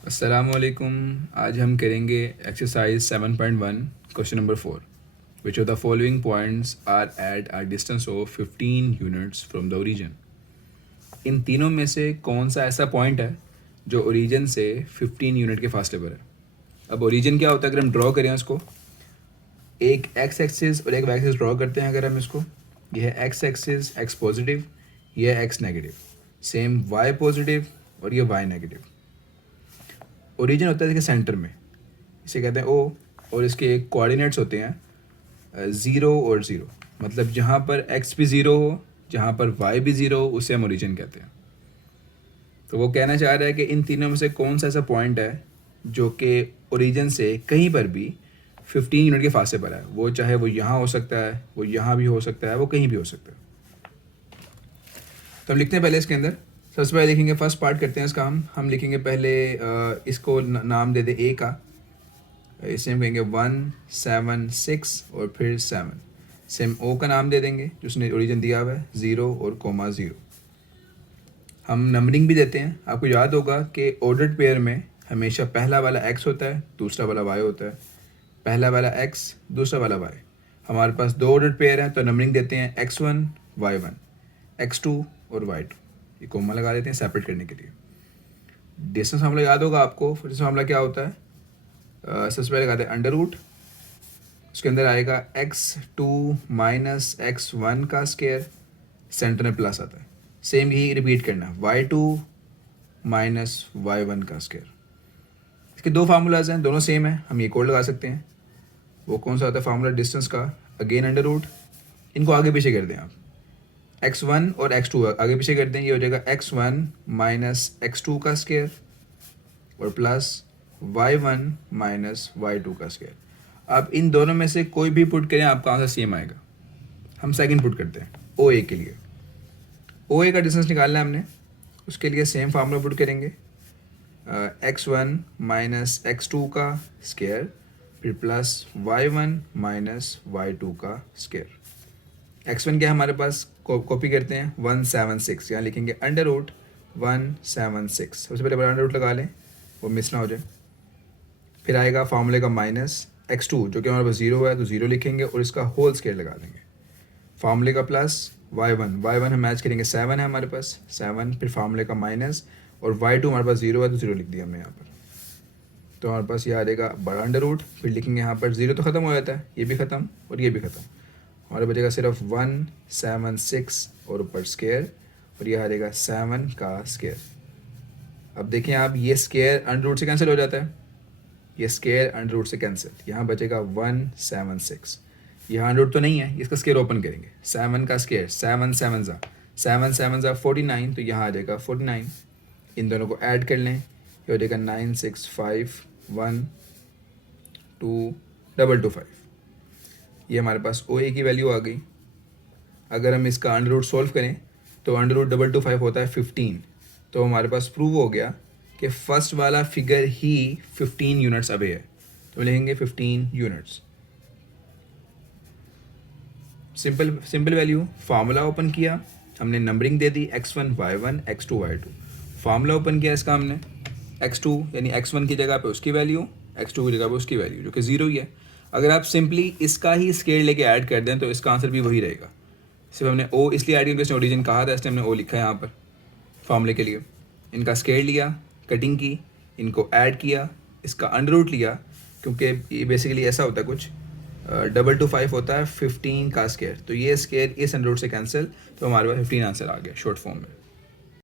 अस्सलामुअलैकुम। आज हम करेंगे exercise 7.1 question number 4। Which of the following points are at a distance of 15 units from the origin. इन तीनों में से कौन सा ऐसा पॉइंट है जो ओरिजिन से 15 यूनिट के फासले पर है। अब ओरिजिन क्या होता है, अगर हम ड्रॉ करें उसको, एक एक्स एक्सिस और एक वाई एक्सिस ड्रॉ करते हैं। अगर हम इसको, यह है एक्स एक्सिस, एक्स पॉजिटिव, यह है x negative, same y positive और ये वाई नेगेटिव। ओरिजिन होता है इसके सेंटर में, इसे कहते हैं ओ, और इसके कोऑर्डिनेट्स होते हैं 0 और 0। मतलब जहाँ पर x भी 0 हो, जहाँ पर y भी 0 हो, उसे हम ओरिजिन कहते हैं। तो वो कहना चाह रहा है कि इन तीनों में से कौन सा ऐसा पॉइंट है जो कि ओरिजिन से कहीं पर भी 15 यूनिट के फासले पर है। वो चाहे वो यहाँ हो सकता है, वो यहाँ भी हो सकता है, वो कहीं भी हो सकता है। तो हम लिखते हैं पहले इसके अंदर, सबसे पहले लिखेंगे, फर्स्ट पार्ट करते हैं इसका। हम लिखेंगे पहले इसको नाम दे दें ए का। इसे हम कहेंगे 1 7 6 और फिर 7। सेम ओ का नाम दे देंगे जो उसने ओरिजिन दिया हुआ है, 0 और कोमा 0। हम नंबरिंग भी देते हैं। आपको याद होगा कि ऑर्डर्ड पेयर में हमेशा पहला वाला x होता है, दूसरा वाला y होता है। पहला वाला x, दूसरा वाला y। हमारे पास दो ऑर्डर्ड पेयर हैं तो नंबरिंग देते हैं x1 y1, x2 और y2। ये कोमा लगा देते हैं सेपरेट करने के लिए। डिस्टेंस फार्मूला याद होगा आपको। डिस्टेंस फार्मूला क्या होता है, सबसे पहले लगाते हैं अंडर रूट, उसके अंदर आएगा x2 माइनस x1 का स्केयर, सेंटर में प्लस आता है। सेम यही रिपीट करना है, y2 माइनस y1 का स्केयर। इसके दो फार्मूलाज हैं, दोनों सेम हैं, हम ये कोड लगा सकते हैं। वो कौन सा होता है फार्मूला डिस्टेंस का, अगेन अंडर रूट। इनको आगे पीछे कर दें आप, x1 और x2 आगे पीछे कर दें, ये हो जाएगा x1 माइनस x2 का स्केयर और प्लस y1 माइनस y2 का स्केयर। आप इन दोनों में से कोई भी पुट करें, आपका आंसर सेम आएगा। हम सेकंड पुट करते हैं ओ ए के लिए। ओ ए का डिस्टेंस निकालना है हमने, उसके लिए सेम फार्मूला पुट करेंगे, x1 माइनस x2 का स्केयर फिर प्लस y1 माइनस y2 का स्केयर। x1 क्या है हमारे पास, कॉपी करते हैं 176, यहाँ लिखेंगे अंडर रूट 176। सबसे पहले बड़ा अंडर रूट लगा लें, वो मिस ना हो जाए। फिर आएगा फार्मूले का माइनस x2 जो कि हमारे पास 0 है तो 0 लिखेंगे और इसका होल स्केयर लगा देंगे। फार्मूले का प्लस y1 हम मैच करेंगे, 7 है हमारे पास 7, फिर फार्मूले का माइनस और y2 हमारे पास 0 है तो 0 लिख दिया हमने यहाँ पर। तो हमारे पास ये आ जाएगा बड़ा अंडर रूट, फिर लिखेंगे यहाँ पर 0 तो ख़त्म हो जाता है, ये भी ख़त्म और ये भी ख़त्म। हमारे बचेगा सिर्फ 176 और ऊपर स्केयर, और ये आ जाएगा 7 का स्केयर। अब देखें आप, ये स्केयर अंडर रूट से कैंसिल हो जाता है, ये स्केयर अंडर रूट से कैंसिल, यहाँ बचेगा 176। यहाँ अंडर रूट तो नहीं है, इसका स्केयर ओपन करेंगे, 7 का स्केयर, 7 7 ज़ा 49, तो यहाँ आ जाएगा 49। इन दोनों को ऐड कर लें, ये हो जाएगा 96512225। ये हमारे पास ओ ए की वैल्यू आ गई। अगर हम इसका अंडर रूट सॉल्व करें तो अंडर रूट 225 होता है 15। तो हमारे पास प्रूव हो गया कि फर्स्ट वाला फिगर ही 15 यूनिट्स अवे है, तो लिखेंगे 15 units. Simple value, formula open किया हमने, नंबरिंग दे दी x1 y1 x2 y2। Formula open किया इसका हमने, x2 यानी x1 की जगह पे उसकी वैल्यू, x2 की जगह पे उसकी वैल्यू जो कि 0 ही है। अगर आप सिंपली इसका ही स्केयर लेके ऐड कर दें तो इसका आंसर भी वही रहेगा। सिर्फ हमने ओ इसलिए ऐड किया, इसने ओरिजिन कहा था इसलिए हमने ओ लिखा है यहाँ पर फार्मूले के लिए। इनका स्केयर लिया, कटिंग की, इनको ऐड किया, इसका अंडर रूट लिया, क्योंकि ये बेसिकली ऐसा होता है कुछ 225 होता है 15 का स्केयर, तो ये स्केयर इस अंडर रूट से कैंसिल, तो हमारे पास 15 आंसर आ गया शॉर्ट फॉर्म में।